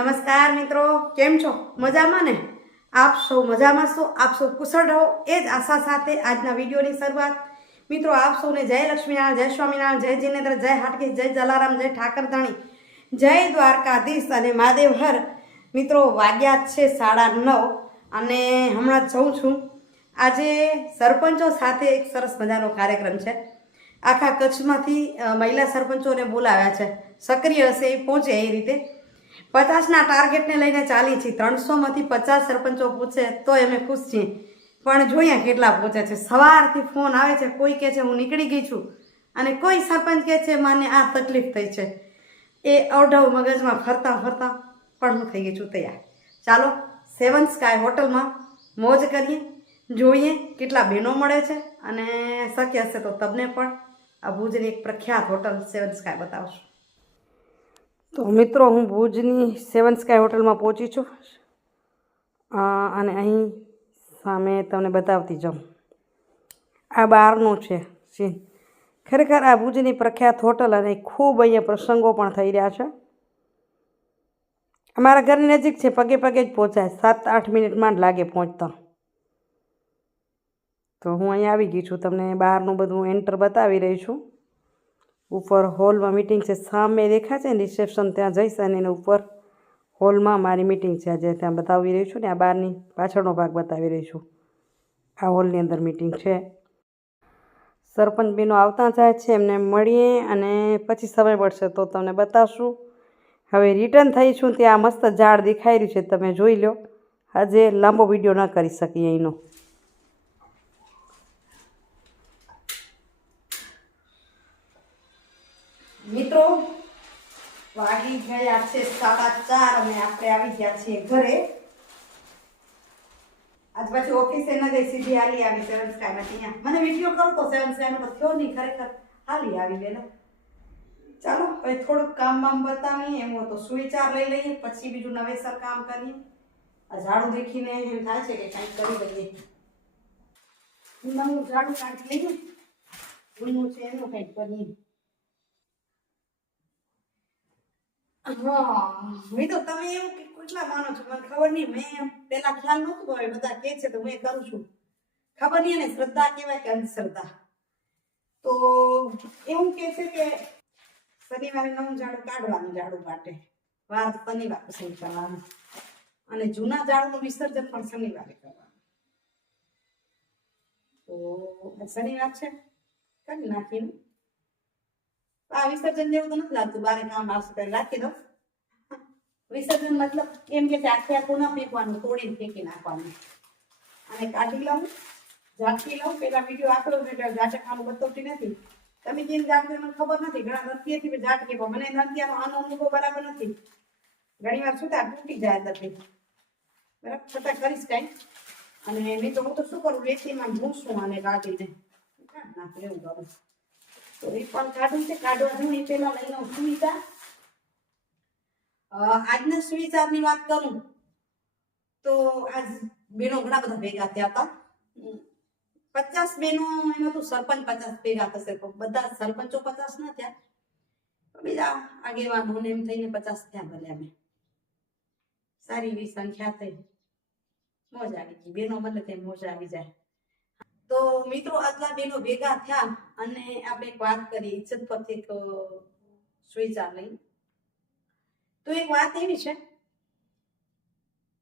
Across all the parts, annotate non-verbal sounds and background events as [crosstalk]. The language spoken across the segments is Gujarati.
નમસ્કાર મિત્રો, કેમ છો? મજામાં ને? આપ સૌ મજામાં છો, આપ સૌ કુશળ રહો, એ જ આશા સાથે આજના વિડીયોની શરૂઆત. મિત્રો, આપ સૌને જય લક્ષ્મીનારાયણ, જય સ્વામિનારાયણ, જય જિનેન્દ્ર, જય હાટકી, જય જલારામ, જય ઠાકરધાણી જય દ્વારકાધીશ અને મહાદેવ હર. મિત્રો, વાગ્યા છે સાડા નવ અને હમણાં જઉં છું. આજે સરપંચો સાથે એક સરસ મજાનો કાર્યક્રમ છે. આખા કચ્છમાંથી મહિલા સરપંચોને બોલાવ્યા છે. સક્રિય હશે એ પહોંચે એ રીતે. પચાસના ટાર્ગેટને લઈને ચાલી છીએ ત્રણસોમાંથી પચાસ સરપંચો પૂછે તો અમે ખુશ છીએ. પણ જોઈએ કેટલા પહોંચે છે. સવારથી ફોન આવે છે, કોઈ કહે છે, હું નીકળી ગઈ છું. અને કોઈ સરપંચ કહે છે, મને આ તકલીફ થઈ છે. એ અવઢવ મગજમાં ફરતા ફરતા પણ હું થઈ ગઈ છું તૈયાર. ચાલો, સેવન સ્કાય હોટલમાં મોજ કરીએ, જોઈએ કેટલા બહેનો મળે છે અને શક્ય હશે તો તમને પણ આ ભુજની એક પ્રખ્યાત હોટલ સેવન સ્કાય બતાવશું. તો મિત્રો, હું ભુજની સેવન સ્કાય હોટલમાં પહોંચી છું. અને અહીં સામે તમને બતાવતી જાઉં. આ બહારનું છે સીન ખરેખર આ ભુજની પ્રખ્યાત હોટલ અને ખૂબ અહીંયા પ્રસંગો પણ થઈ રહ્યા છે. અમારા ઘરની નજીક છે, પગે પગે જ પહોંચાય. સાત આઠ મિનિટમાં જ લાગે પહોંચતા. તો હું અહીંયા આવી ગઈ છું, તમને બહારનું બધું એન્ટર બતાવી રહી છું. ઉપર હોલમાં મિટિંગ છે. સામે દેખાય છે ને રિસેપ્શન ત્યાં જઈશ અને એના ઉપર હોલમાં મારી મિટિંગ છે. આજે ત્યાં બતાવી રહી છું ને આ બહારની પાછળનો ભાગ બતાવી રહી છું. આ હોલની અંદર મિટિંગ છે. સરપંચ બેનો આવતા જાય છે, એમને મળીએ અને પછી સમય પડશે તો તમને બતાવશું. હવે રિટર્ન થઈ છું ત્યાં મસ્ત ઝાડ દેખાઈ રહ્યું છે, તમે જોઈ લો. આજે લાંબો વીડિયો ન કરી શકીએ એનો વાગી ગયા છે સાડા ચાર અને આપણે આવી ગયા છીએ ઘરે. આજ પછી ઓફિસે ન ગઈ સીધી હાલી આવી સેવન સ્કાયમાં અહીંયા મને વીડિયો કરો તો સેવન સ્કાયનો થયો નહીં, ખરેખર. હાલી આવી બેનો. ચાલો, હવે થોડુંક કામ બામ બતાવીએ, એમ તો સુવિચાર લઈ લઈએ, પછી બીજું નવેસર કામ કરીએ. આ ઝાડુ દેખીને એમ થાય છે કે કંઈક કરી લઈએ. નવું ઝાડુ કાઢી લઈએ. ગુનું છે એનું કંઈક કરીએ હા મેં તો તમે એવું કે કેટલા માનો છો? મને ખબર નહીં. મેં પેલા ખ્યાલ નહોતો હવે બધા કે છે તો હું એ કરું છું. ખબર નહીં ને શ્રદ્ધા કહેવાય કે અંધશ્રદ્ધા. તો એવું કે છે કે શનિવારે નવું ઝાડું કાઢવાનું ઝાડું માટે વાર શનિવાર પસંદ કરવાનું. અને જૂના ઝાડનું વિસર્જન પણ શનિવારે કરવાનું. તો શનિવાર છે. કરી નાખીને આ વિસર્જન જેવું તો નથી લાગતું, બારે કામ આવશે ત્યારે રાખી દો વિસર્જન મતલબ એમ કે આખે આખું ના ફેંકવાનું, તોડીને ફેંકી નાખવાનું. અને કાઢી લઉં ઝાટકી લઉં, પેલા વીડિયો આકડો વીડિયો ઝાટકવાનું બતાવતી નથી. તમે જેમ જાતને મને ખબર નથી, ઘણા મેં ઝાટકે પણ મને નથીયાનો આનો અનુભવ બરાબર નથી. ઘણી વાર છૂટા તૂટી જાય અંદરથી. બરાબર, છતાં કરીશ કાંઈ. અને મેં તો હું તો શું કરું, રેતીમાં ભૂસું અને કાઢીને કાઢ નાખું એવું કરું તો પણ કાઢું છે. કાઢવા જવું એ પહેલા લઈ અ, આજના સુવિચારની વાત કરું તો આજ બેનો ઘણા બધા ભેગા થયા હતા. પચાસ બેનો એમાં તો સરપંચ પચાસ ભેગા થશે બધા સરપંચો પચાસ ના થયા. બીજા આગેવાનો એમ થઈને પચાસ થયા ભલે અમે. સારી એવી સંખ્યા થઈ. મોજ આવી ગઈ. બેનો બને તે મોજ આવી જાય. તો મિત્રો, આટલા બેનો ભેગા થયા અને આપણે એક વાત કરી. ઇજ્જત પરથી એક સુવિચાર લઈ. તો એક વાત એવી છે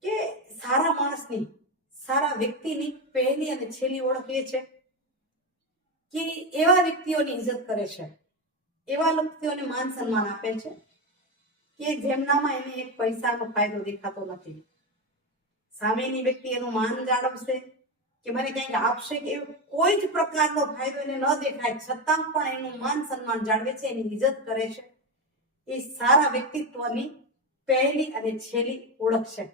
કે સારા માણસની, સારા વ્યક્તિની પહેલી અને છેલ્લી ઓળખ એ છે કે એવા વ્યક્તિઓની ઇજ્જત કરે છે. એવા વ્યક્તિઓને માન સન્માન આપે છે કે જેમનામાં એને એક પૈસાનો ફાયદો દેખાતો નથી. સામેની વ્યક્તિ એનું માન જાળવશે કે મને કંઈક આપશે કે કોઈ જ પ્રકારનો ફાયદો એને ન દેખાય, છતાં પણ એનું માન સન્માન જાળવે છે, એની ઇજ્જત કરે છે. એ સારા વ્યક્તિત્વની પહેલી અને છેલ્લી ઓળખ છે.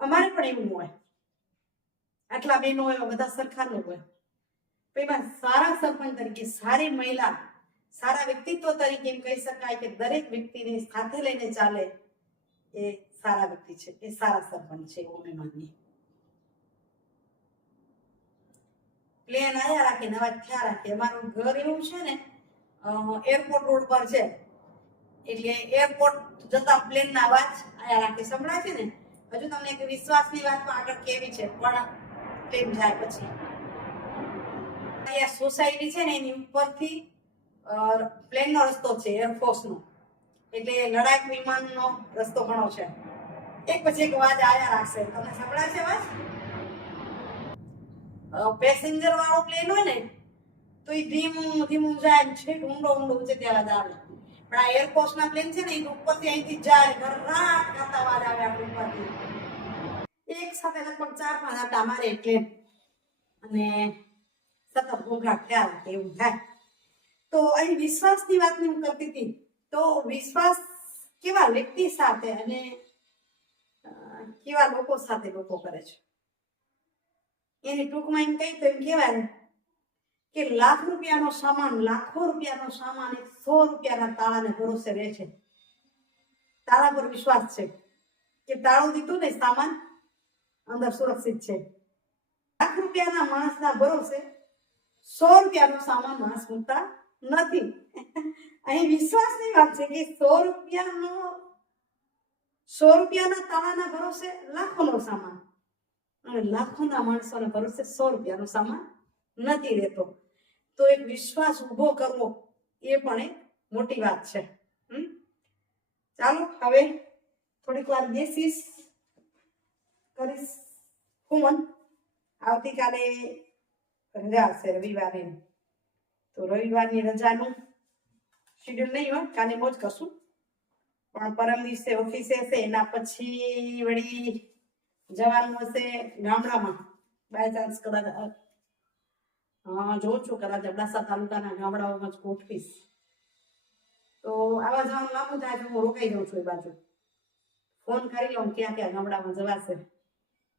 અમારે પણ એવું હોય. આટલા બહેનો હોય બધા સરખાનું હોય. તો એમાં સારા સરપંચ તરીકે, સારી મહિલા, સારા વ્યક્તિત્વ તરીકે એમ કહી શકાય કે દરેક વ્યક્તિને સાથે લઈને ચાલે એ સારા વ્યક્તિ છે, એ સારા સરપંચ છે એવું મેં માનીએ. પ્લેન આવ્યા રાખે નવા થયા રાખે. અમારું ઘર એવું છે ને એરપોર્ટ રોડ પર છે. એટલે એરપોર્ટ જતા પ્લેનના અવાજ આયા રાખે. સંભળાય છે ને? હજુ તમને એક વિશ્વાસની પણ આગળ કેવી છે, પણ પ્લેન જાય પછી. અહીંયા સોસાયટી છે ને, એની ઉપરથી પ્લેનનો રસ્તો છે એરફોર્સનો એટલે લડાયક વિમાનનો રસ્તો ઘણો છે. એક પછી એક અવાજ આયા રાખશે. તમને સંભળાય છે અવાજ પેસેન્જર વાળો પ્લેન હોય ને, તો એ ધીમું ધીમું જાય છે ઊંડો ઊંડો છે ત્યાં આવે. પણ આ એરફોર્સ ના પ્લેન છે ને એ ઉપરથી અહીંથી જાય, ઘરાટ કરતા અવાજ આવે આપણી ઉપરથી. એક સાથે લગભગ ચાર પાંચ આટા મારે એટલે. અને સતત ઘોઘા રાખે એવું થાય. તો અહીં વિશ્વાસની વાતની હું કરતી હતી. તો વિશ્વાસ કેવા વ્યક્તિ સાથે અને કેવા લોકો સાથે લોકો કરે છે? એની ટૂંકમાં એમ કહી તો એમ કહેવાય કે લાખ રૂપિયાનો સામાન, લાખો રૂપિયાનો સામાન એક સો રૂપિયાના તાળાને ભરોસે રહે છે. તાળા પર વિશ્વાસ છે કે તાળું દીધું ને સામાન અંદર સુરક્ષિત છે. લાખ રૂપિયાના માણસના ભરોસે સો રૂપિયાનો સામાન માણસ મૂકતા નથી. અહીં વિશ્વાસની વાત છે કે સો રૂપિયાનો, સો રૂપિયાના તાળાના ભરોસે લાખોનો સામાન અને લાખોના માણસોને ભરોસે સો રૂપિયાનો સામાન નથી રહેતો. તો એક વિશ્વાસ ઊભો કરવો એ પણ એક મોટી વાત છે? ચાલો, હવે થોડીક વાર બેસીશ, કરીશ. હુમન આવતીકાલે રજા હશે રવિવારે તો રવિવારની રજાનું શેડ્યુલ નહીં હોય, કાલે મોજ કરશું. પણ પરમ દિવસે ઓફિસે હશે, એના પછી વળી જવાનું હશે ગામડામાં. બાય ચાન્સ કદાચ જોઉં છું, કદાચ અબડાસા તાલુકાના ગામડાઓમાં જ ગોઠવીશ તો આવા જવાનું લાંબુ થાય તો હું રોકાઈ જાઉં છું એ બાજુ. ફોન કરી લઉં ક્યાં ક્યાં ગામડામાં જવાશે.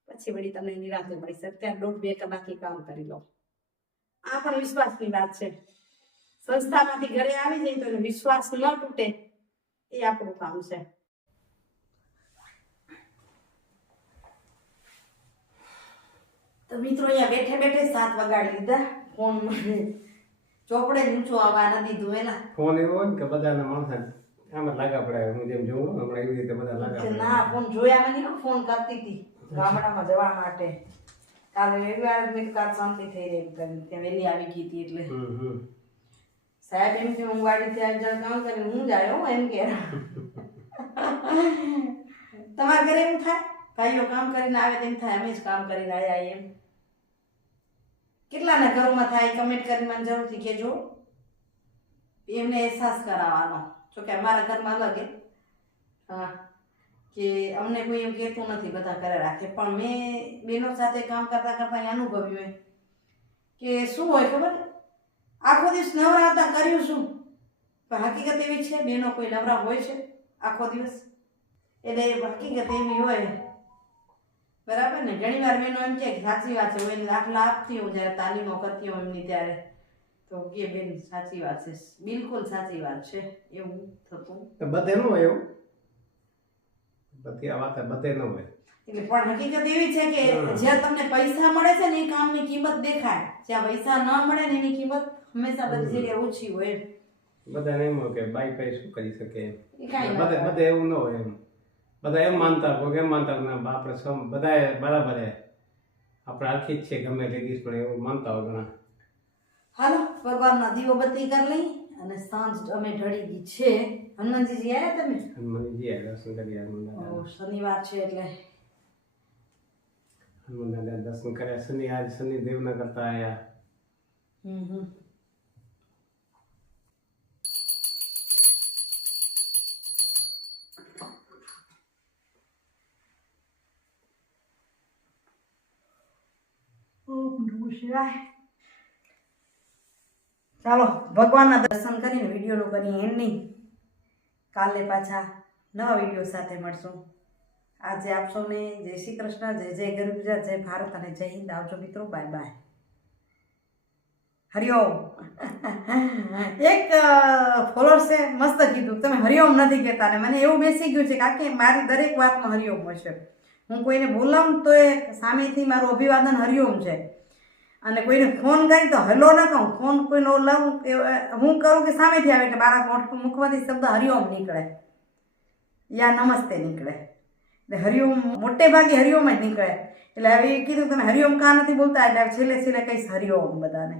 પછી વળી તમને નિરાતે મળીશે. અત્યારે દોઢ બે કલાકી કામ કરી લઉં. આ પણ વિશ્વાસની વાત છે. સંસ્થામાંથી ઘરે આવી જાય તો વિશ્વાસ ન તૂટે. એ આપણું કામ છે. તો મિત્રો અહીંયા બેઠે બેઠે સાત વગાડી લીધા. ફોન ચોપડે ઊંચો આવવા નથી ધોયેલા ફોન એવો હોય ને કે બધાના માણસા આમ લાગા પડે. હું જેમ જોઉં હમણાં એવી રીતે બધા લાગા ના ફોન જોયા નહીં ફોન કરતી હતી. ગામડામાં જવા માટે. કાલે રવિવાર મેં કાલ શાંતિ થઈ રહી કરી ત્યાં વહેલી આવી ગઈ હતી એટલે. સાહેબ એમ કે હું વાડીથી આજ જાઉં કામ કરીને હું જાય હો એમ કે. [laughs] તમારા ઘરે એમ થાય? ભાઈઓ કામ કરીને આવે તેમ થાય અમે જ કામ કરીને આવ્યા એમ. કેટલાના ઘરોમાં થાય કમેન્ટ કરીને મને જરૂરથી કહેજો. એમને અહેસાસ કરાવવાનો. જો કે અમારા ઘરમાં અલગ હે. કે અમને કોઈ એમ કહેતું નથી બધા કરે રાખે. પણ મેં બહેનો સાથે કામ કરતાં કરતાં અનુભવ્યું હોય કે શું હોય ખબર? આખો દિવસ નવરા હતા, કર્યું શું? પણ હકીકત એવી છે, બેનો કોઈ નવરા હોય છે આખો દિવસ? એટલે હકીકત એવી હોય બરાબર ને? ઘણી વાર બેનો એમ છે કે સાચી વાત છે હું એને દાખલા આપતી હોઉં જ્યારે તાલીમો કરતી હોઉં એમની ત્યારે. તો કે બેન સાચી વાત છે. બિલકુલ સાચી વાત છે. એવું થતું. બધે નું હોય એવું? બધી આ વાત બધે નું હોય. એટલે પણ હકીકત એવી છે કે જ્યાં તમને પૈસા મળે છે ને એ કામની કિંમત દેખાય. જ્યાં પૈસા ન મળે ને એની કિંમત હંમેશા બધી જગ્યાએ ઓછી હોય બધા એમ હોય કે બાઈ પાઈ શું કરી શકે એ કાંઈ બધે બધે એવું ન હોય એમ. બધા એમ માનતા કોઈ એમ માનતા ના આપણે સમ બધાએ બરાબર આપણે આખી જ છે ગમે લેડીઝ પણ એવું માનતા હોય ઘણા. હાલો ભગવાનના દીવો બત્તી કરી લઈ અને સાંજ અમે ઢળી ગઈ છે. હનુમાનજીજી આવ્યા તમે? હનુમાનજી આવ્યા દર્શન કરી હનુમાન શનિવાર છે એટલે. હનુમાન દાદા દર્શન કર્યા શનિ આજ શનિ દેવના કરતા આવ્યા હમ હમ. નમઃ શિવાય ચાલો, ભગવાનના દર્શન કરીને વિડીયોનું કરીએ એમ નહીં કાલે પાછા નવા વીડિયો સાથે મળશું. આજે આપ સૌને જય શ્રી કૃષ્ણ, જય જય ગરુ જય ભારત અને જય હિન્દ. આવજો મિત્રો, બાય બાય. હરિઓમ. એક ફોલોઅર્સે મસ્ત કીધું. તમે હરિઓમ નથી કહેતા ને મને એવું બેસી ગયું છે કારણ કે મારી દરેક વાતમાં હરિઓમ હશે હું કોઈને બોલાવું તો એ સામેથી મારું અભિવાદન હરિઓમ છે. અને કોઈને ફોન કરી તો હલો ન કહું ફોન કોઈનો લઉં કે હું કરું કે સામેથી આવે એટલે મારા મોઠ મુખમાંથી શબ્દ હરિઓમ નીકળે. યા નમસ્તે નીકળે. એટલે હરિઓમ મોટે ભાગે હરિઓમ જ નીકળે. એટલે હવે કીધું તમે હરિઓમ કાં નથી બોલતા? એટલે છેલ્લે છેલ્લે કહીશ હરિઓમ બધાને.